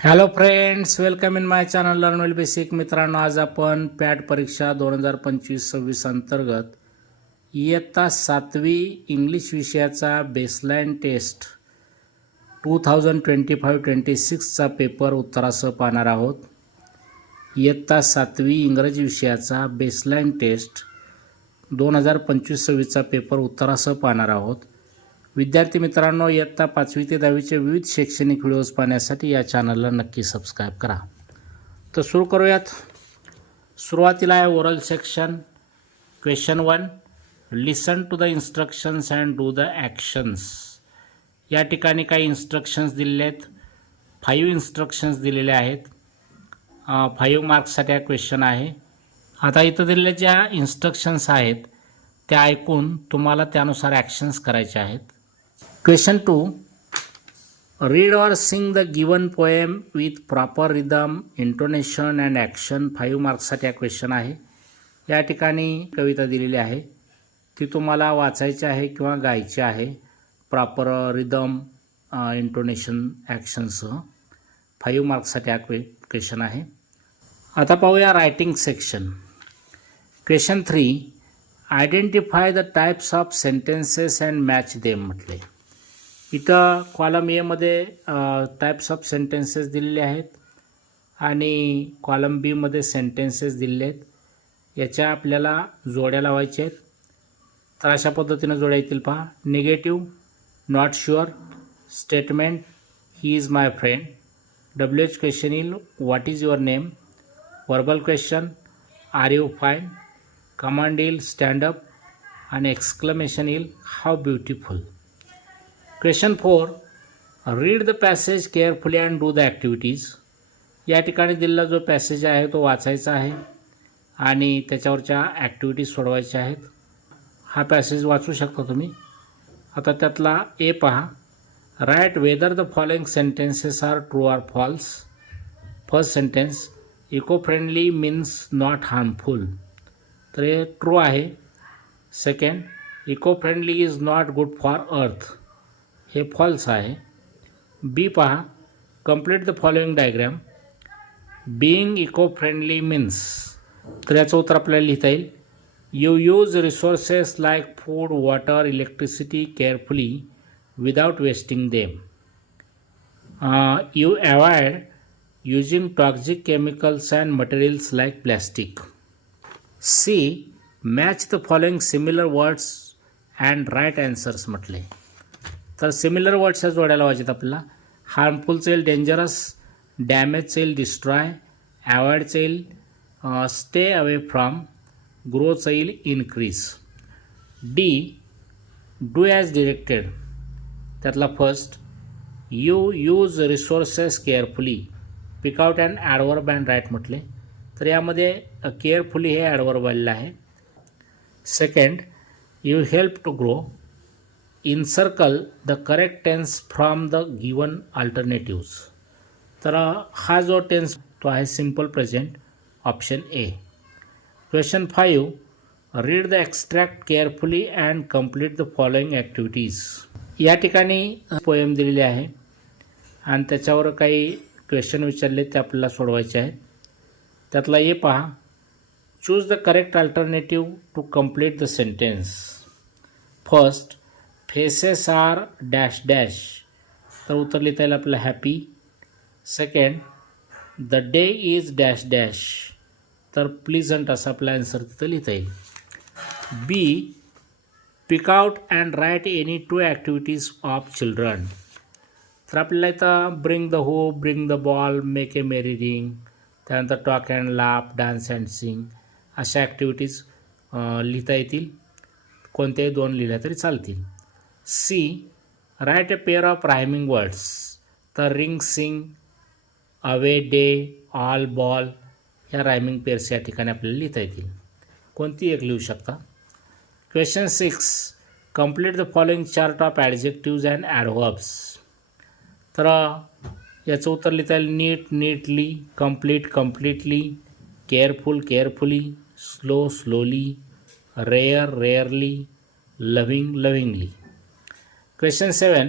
Hello friends, welcome in my channel learn well basic. मित्रांनो, आज आपण पॅट परीक्षा 2025-26 अंतर्गत इयत्ता 7वी इंग्लिश विषयाचा बेसलाईन टेस्ट 2025-26चा पेपर उत्तरासह पाहणार आहोत. इयत्ता 7वी इंग्रजी विषयाचा बेसलाईन टेस्ट 2025-26चा पेपर उत्तरासह पाहणार आहोत. विद्यार्थी मित्रांनो, इयत्ता 5वी ते 10वीचे विविध शैक्षणिक व्हिडिओज पाहण्यासाठी या चॅनलला नक्की सबस्क्राईब करा. तर सुरू करूयात. सुरुवातीला आहे oral section. Question 1, listen to the instructions and do the actions. या ठिकाणी काही इन्स्ट्रक्शन्स दिलेले आहेत. 5 इन्स्ट्रक्शन्स दिलेले आहेत. 5 मार्क्ससाठी हा क्वेश्चन आहे. आता इथं दिलेल्या ज्या इन्स्ट्रक्शन्स आहेत त्या ऐकून तुम्हाला त्यानुसार ॲक्शन्स करायचे आहेत. Question 2, read or sing the given poem with proper rhythm, intonation and action. 5 मार्क्ससाठी हा क्वेश्चन आहे. या ठिकाणी कविता दिलेली आहे, ती तुम्हाला वाचायची आहे किंवा गायची आहे प्रॉपर रिदम, इंटोनेशन, ॲक्शनसह. 5 मार्क्ससाठी हा क्वेश्चन आहे. आता पाहूया writing section. Question 3, identify the types of sentences and match them म्हटले. इथं कॉलम एमध्ये टाईप्स ऑफ सेंटेन्सेस दिलेले आहेत आणि कॉलम बीमध्ये सेंटेन्सेस दिलेले आहेत. याच्या आपल्याला जोड्या लावायच्या आहेत. तर अशा पद्धतीनं जोड्या येतील पहा. Negative, not sure, statement, he is my friend. WH question येईल, what is your name. Verbal question, are you fine. Command येईल, स्टँड अप. आणि एक्सक्लेमेशन येईल, how beautiful. Question 4, read the passage carefully and do the activities. या ठिकाणी दिलेला जो passage आहे तो वाचायचा आहे आणि त्याच्यावरच्या ॲक्टिव्हिटीज सोडवायच्या आहेत. हा पॅसेज वाचू शकता तुम्ही. आता त्यातला ए पहा. Write whether the following sentences are true or false. First sentence, eco friendly means not harmful. तर हे ट्रू आहे. Second, eco friendly is not good for earth. हे फॉल्स आहे. बी पहा. Complete the following diagram. Being eco friendly means. तर याचं उत्तर आपल्याला लिहिता येईल, you use resources like food, water, electricity carefully without wasting them. You avoid using toxic chemicals and materials like plastic. C, match the following similar words and write answers म्हटले. तर similar वर्ड्सच्या जोड्या लावायच्यात आपल्याला. हार्मफुलचं येईल डेंजरस, डॅमेजचं येईल destroy, अवॉइडचं येईल stay away from, ग्रोचं येईल increase. D, do as directed. त्यातला first, you use resources carefully. Pick out and adverb and write म्हटले. तर यामध्ये केअरफुली हे ॲडवर्ब आलेलं आहे. Second, you help to grow. Encircle the correct tense from the given alternatives. तर हा जो टेन्स तो आहे simple present, option A. Question 5, read the extract carefully and complete the following activities. या ठिकाणी पोएम दिलेली आहे आणि त्याच्यावर काही क्वेश्चन विचारले ते आपल्याला सोडवायचे आहेत. त्यातला ए पहा. Choose the correct alternative to complete the sentence. First, faces are dash dash. तर उत्तर लिहिता येईल आपल्याला happy. Second, the day is dash dash. तर प्लीजंट असं आपला आन्सर तिथं लिहिता येईल. B, pick out and write any 2 activities of children. तर आपल्याला इथं bring the hope, bring the ball, make a merry ring, त्यानंतर talk and laugh, dance and sing अशा ॲक्टिव्हिटीज लिहिता येतील. कोणत्याही 2 लिहिल्या तरी चालतील. C, write a pair of rhyming words. तर ring, sing, away, day, all, ball ह्या रायमिंग पेअर्स या ठिकाणी आपल्याला लिहिता येतील. कोणती एक लिहू शकता. Question 6, complete the following chart of adjectives and adverbs. तर याचं उत्तर लिहिता येईल neat, neatly, complete, completely, careful, carefully, slow, slowly, rare, rarely, loving, lovingly. Question 7,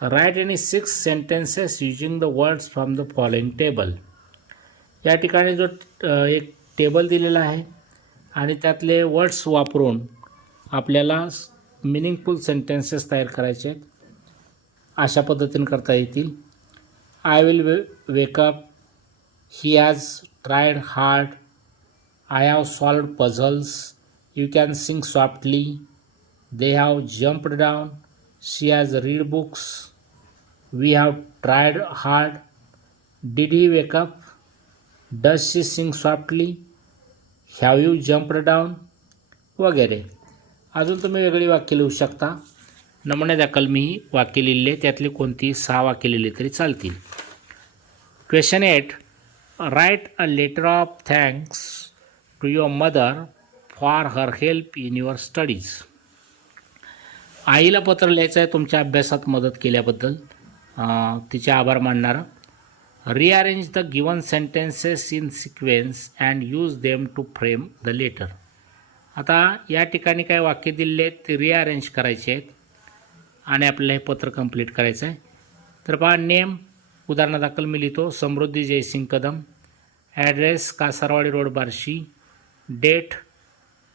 write any 6 sentences using the words from the following table. या ठिकाणी जो एक table दिलेला आहे आणि त्यातले वर्ड्स वापरून आपल्याला मिनिंगफुल सेंटेन्सेस तयार करायचे आहेत. अशा पद्धतीने करता येतील. I will wake up, he has triad hard, I have solved puzzles, you can sing softly, they have jumped down, she has read books, we have tried hard, did he wake up, does she sing softly, have you jumped down वगैरे. अजून तुम्ही वेगळी वाक्य लिहू शकता. नमुन्यादाखल मी वाक्य लिहिले, त्यातली कोणती 6 वाक्य लिहिली तरी चालतील. Question 8. Write a letter of thanks to your mother for her help in your studies. आईला पत्र लिहायचं आहे तुमच्या अभ्यासात मदत केल्याबद्दल, तिचे आभार मानणारं. Rearrange the given sentences in sequence and use them to frame the letter. आता या ठिकाणी काय वाक्य दिलेले आहेत ते रिअरेंज करायचे आहेत आणि आपल्याला हे पत्र कंप्लीट करायचं आहे. तर पहा, नेम उदाहरणादाखल मी लिहितो Samruddhi Jaysing Kadam, address Kasarwadi road Barshi, date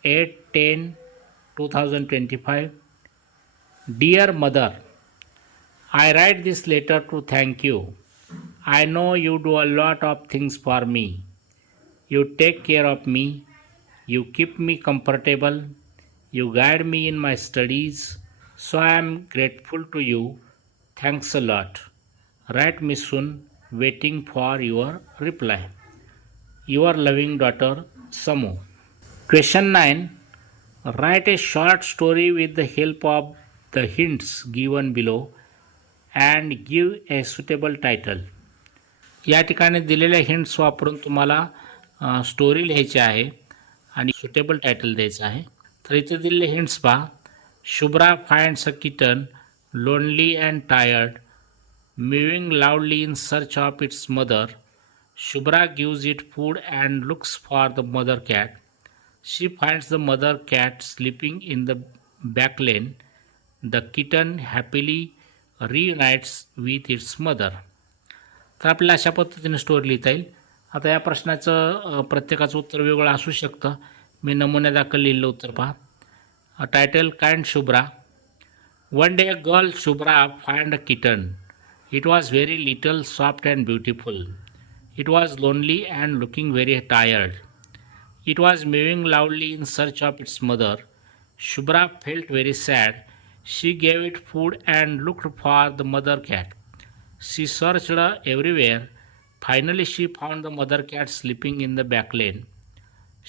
8/10/2025. Dear mother, I write this letter to thank you. I know you do a lot of things for me. You take care of me. You keep me comfortable. You guide me in my studies. So I am grateful to you. Thanks a lot. Write me soon. Waiting for your reply. Your loving daughter, Samu. Question 9. Write a short story with the help of the hints given below and give a suitable title. या ठिकाणी दिलेल्या hints वापरून तुम्हाला story लिहायची आहे आणि suitable title द्यायचं आहे. तर इथे दिलेले हिंट्स पहा. Shubhra finds a kitten lonely and tired moving लाऊडली in search of its mother. Shubhra gives it food and looks for the mother cat. She finds the mother cat sleeping in the back lane. The kitten happily reunites with its mother. तर आपल्याला अशा पद्धतीने story लिहिता येईल. आता या प्रश्नाचं प्रत्येकाचं उत्तर वेगळं असू शकतं. मी नमुन्यादाखल लिहिलं उत्तर पहा. Title kind Shubhra. One day girl Shubhra find a kitten. It was very little, soft and beautiful. It was lonely and looking very tired. It was moving लाऊडली in search of its mother. Shubhra felt very sad. She gave it food and looked for the mother cat. She searched everywhere. Finally, she found the mother cat sleeping in the back lane.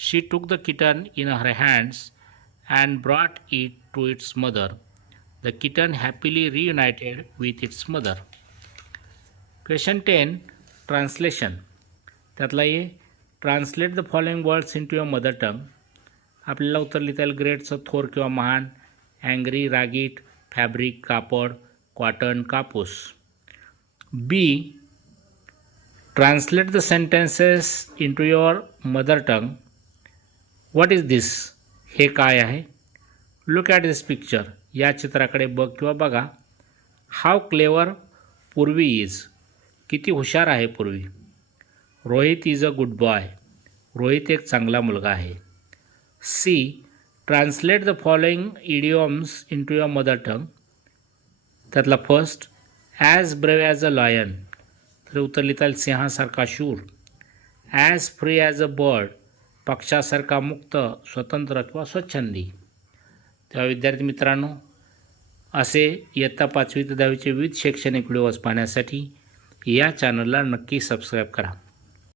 She took the kitten in her hands and brought it to its mother. The kitten happily reunited with its mother. Question 10. Translation. त्यातला E translate the following words into your mother tongue. आपल्याला उत्तर लिहिता येईल. ग्रेटचं थोर किंवा महान, ॲंग्री रागीट, fabric कापड, कॉटन कापूस. B. Translate the sentences into your mother tongue. What is this. हे काय आहे. Look at this picture. या चित्राकडे बघ किंवा बघा. How clever Purvi is. किती हुशार आहे Purvi. Rohit is a good boy. Rohit एक चांगला मुलगा आहे. C. Translate the following idioms into your mother tongue. त्यातला first, as brave as a lion. तर उत्तर लिहिता येईल सिंहासारखा शूर. As free as a bird. पक्षासारखा मुक्त, स्वतंत्र किंवा स्वच्छंदी. तेव्हा विद्यार्थी मित्रांनो, असे इयत्ता 5वी ते 10वीचे विविध शैक्षणिक व्हिडिओज पाहण्यासाठी या चॅनलला नक्की सबस्क्राईब करा.